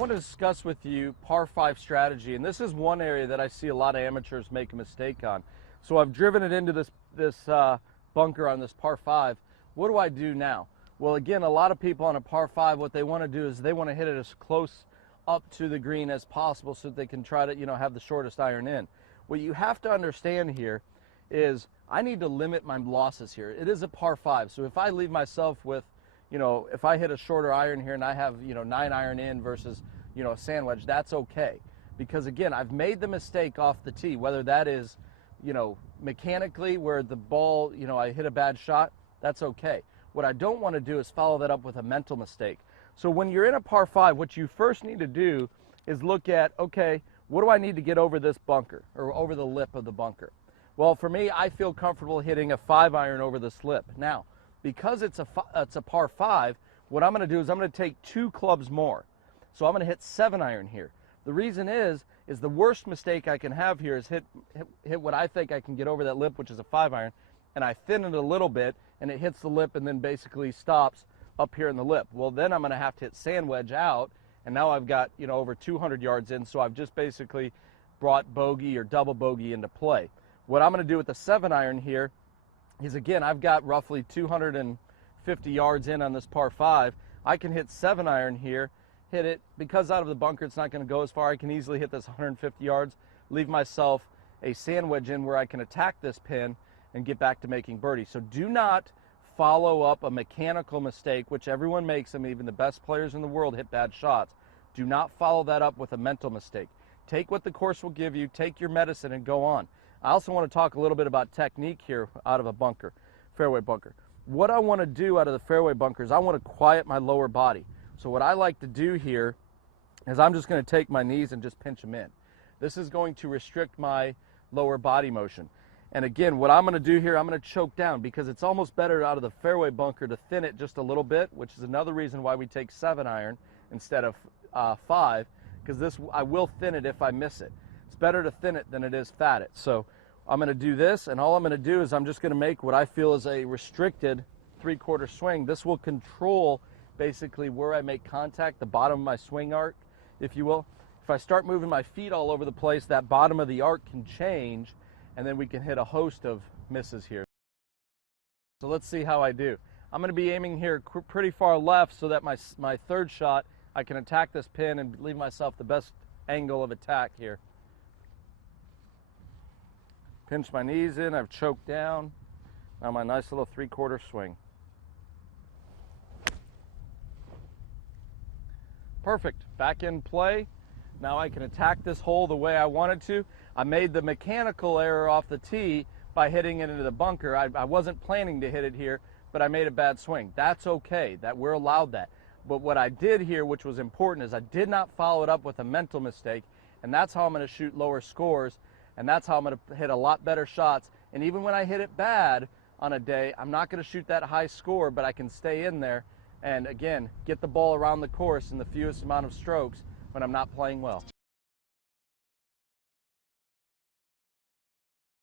want to discuss with you par 5 strategy, and this is one area that I see a lot of amateurs make a mistake on. So I've driven it into this bunker on this par 5. What do I do now? Well, again, a lot of people on a par 5, what they want to do is they want to hit it as close up to the green as possible so that they can try to, have the shortest iron in. What you have to understand here is I need to limit my losses here. It is a par 5, so if I leave myself with, if I hit a shorter iron here and I have, 9 iron in versus, a sand wedge, that's okay. Because again, I've made the mistake off the tee, whether that is, mechanically where the ball, I hit a bad shot, that's okay. What I don't want to do is follow that up with a mental mistake. So when you're in a par 5, what you first need to do is look at, okay, what do I need to get over this bunker or over the lip of the bunker? Well, for me, I feel comfortable hitting a 5 iron over the slip. Now, because it's a par 5, what I'm going to do is I'm going to take 2 clubs more. So I'm going to hit 7 iron here. The reason is the worst mistake I can have here is hit what I think I can get over that lip, which is a 5 iron, and I thin it a little bit, and it hits the lip and then basically stops up here in the lip. Well, then I'm going to have to hit sand wedge out, and now I've got, over 200 yards in, so I've just basically brought bogey or double bogey into play. What I'm going to do with the 7 iron here is, again, I've got roughly 250 yards in on this par 5. I can hit 7 iron here, hit it, because out of the bunker it's not going to go as far, I can easily hit this 150 yards, leave myself a sand wedge in where I can attack this pin and get back to making birdie. So do not follow up a mechanical mistake, which everyone makes them, even the best players in the world hit bad shots. Do not follow that up with a mental mistake. Take what the course will give you, take your medicine, and go on. I also want to talk a little bit about technique here out of a bunker, fairway bunker. What I want to do out of the fairway bunker is I want to quiet my lower body. So what I like to do here is I'm just going to take my knees and just pinch them in. This is going to restrict my lower body motion. And again, what I'm going to do here, I'm going to choke down, because it's almost better out of the fairway bunker to thin it just a little bit, which is another reason why we take 7 iron instead of 5, because I will thin it if I miss it. It's better to thin it than it is fat it. So I'm going to do this, and all I'm going to do is I'm just going to make what I feel is a restricted 3/4 swing. This will control basically where I make contact, the bottom of my swing arc, if you will. If I start moving my feet all over the place, that bottom of the arc can change, and then we can hit a host of misses here. So let's see how I do. I'm going to be aiming here pretty far left so that my third shot, I can attack this pin and leave myself the best angle of attack here. Pinch my knees in, I've choked down. Now my nice little 3/4 swing. Perfect, back in play. Now I can attack this hole the way I wanted to. I made the mechanical error off the tee by hitting it into the bunker. I wasn't planning to hit it here, but I made a bad swing. That's okay, that we're allowed that. But what I did here, which was important, is I did not follow it up with a mental mistake, and that's how I'm going to shoot lower scores, and that's how I'm going to hit a lot better shots. And even when I hit it bad on a day, I'm not going to shoot that high score, but I can stay in there and, again, get the ball around the course in the fewest amount of strokes when I'm not playing well.